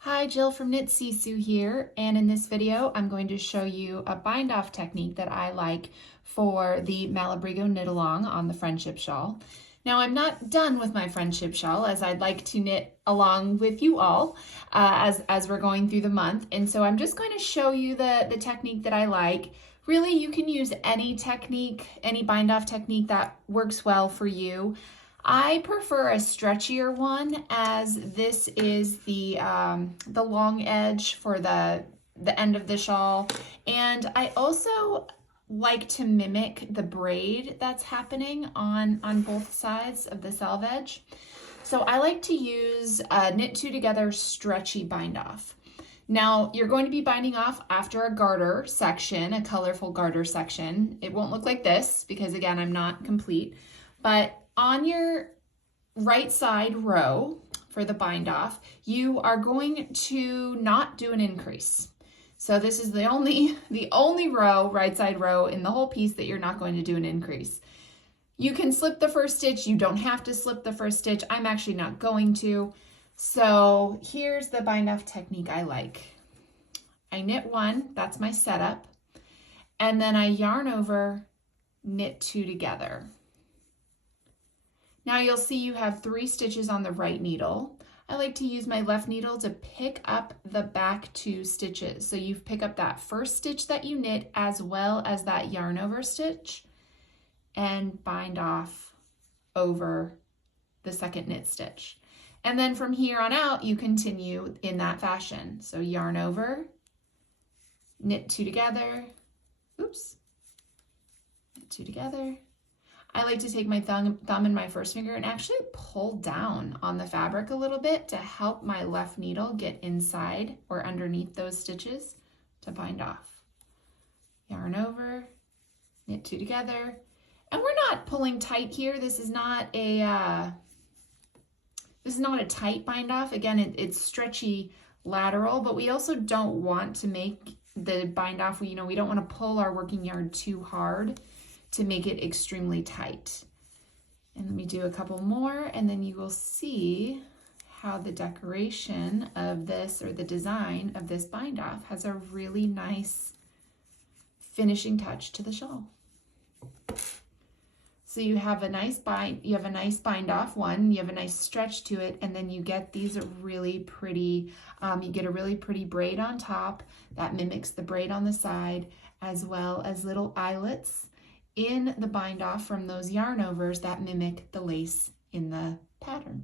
Hi, Jill from Knit Sisu here, and in this video I'm going to show you a bind off technique that I like for the Malabrigo knit along on the friendship shawl. Now I'm not done with my friendship shawl, as I'd like to knit along with you all as we're going through the month, and so I'm just going to show you the technique that I like. Really, you can use any technique, any bind off technique that works well for you. I prefer a stretchier one, as this is the long edge for the end of the shawl, and I also like to mimic the braid that's happening on both sides of the selve edge. So I like to use a Knit Two Together stretchy bind off. Now you're going to be binding off after a garter section, a colorful garter section. It won't look like this because again, I'm not complete, but on your right side row for the bind off, you are going to not do an increase. So this is the only row, right side row in the whole piece that you're not going to do an increase. You can slip the first stitch. You don't have to slip the first stitch. I'm actually not going to. So here's the bind off technique I like. I knit one, that's my setup, and then I yarn over, knit two together. Now you'll see you have 3 stitches on the right needle. I like to use my left needle to pick up the back 2 stitches. So you pick up that first stitch that you knit as well as that yarn over stitch and bind off over the second knit stitch. And then from here on out, you continue in that fashion. So yarn over, knit 2 together, oops, knit 2 together. I like to take my thumb and my first finger and actually pull down on the fabric a little bit to help my left needle get inside or underneath those stitches to bind off. Yarn over, knit 2 together. And we're not pulling tight here. This is not a tight bind off. Again, it's stretchy lateral, but we also don't want to make the bind off, we don't want to pull our working yarn too hard to make it extremely tight. And let me do a couple more, and then you will see how the decoration of this, or the design of this bind off, has a really nice finishing touch to the shawl. So you have a nice bind off one, you have a nice stretch to it, and then you get these really pretty, you get a really pretty braid on top that mimics the braid on the side, as well as little eyelets in the bind off from those yarn overs that mimic the lace in the pattern.